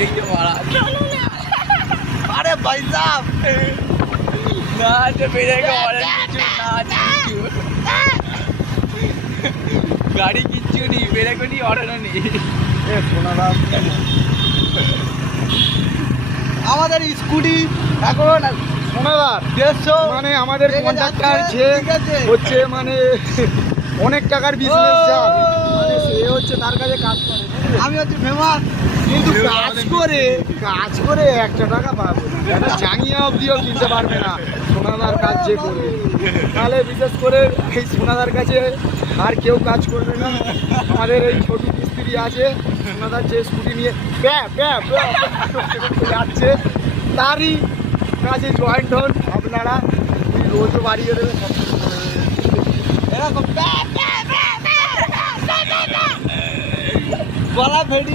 এই যে মারা আরে ভাই সাহেব না যে ব্রেকে অরেন কিছু না কিছু গাড়ি কিচ্ছু নেই ব্রেকও নেই অরেনও নেই আমাদের স্কুটি এখন সোনাদার 150 মানে আমাদের কন্ট্রাক্টর যে হচ্ছে মানে অনেক টাকার বিজনেস মানে সে হচ্ছে তার কাছে কাজ করে আমি হচ্ছে ফেমাস কিন্তু কাজ করে 1 টাকা পাবো এটা জাঙ্গিয়া অবধিও কিনতে পারবে না সোনাদার কাজ যে করবে তাহলে বিশেষ করে এই সোনাদার কাছে আর কেউ কাজ করবে না আমাদের এই ছোট মিস্ত্রি আছে সোনাদার যে স্কুটি নিয়ে যাচ্ছে তারই কাজে জয়েন্ট হন আপনারা রোজও বাড়িয়ে দেবে এরকম গলা ফেটি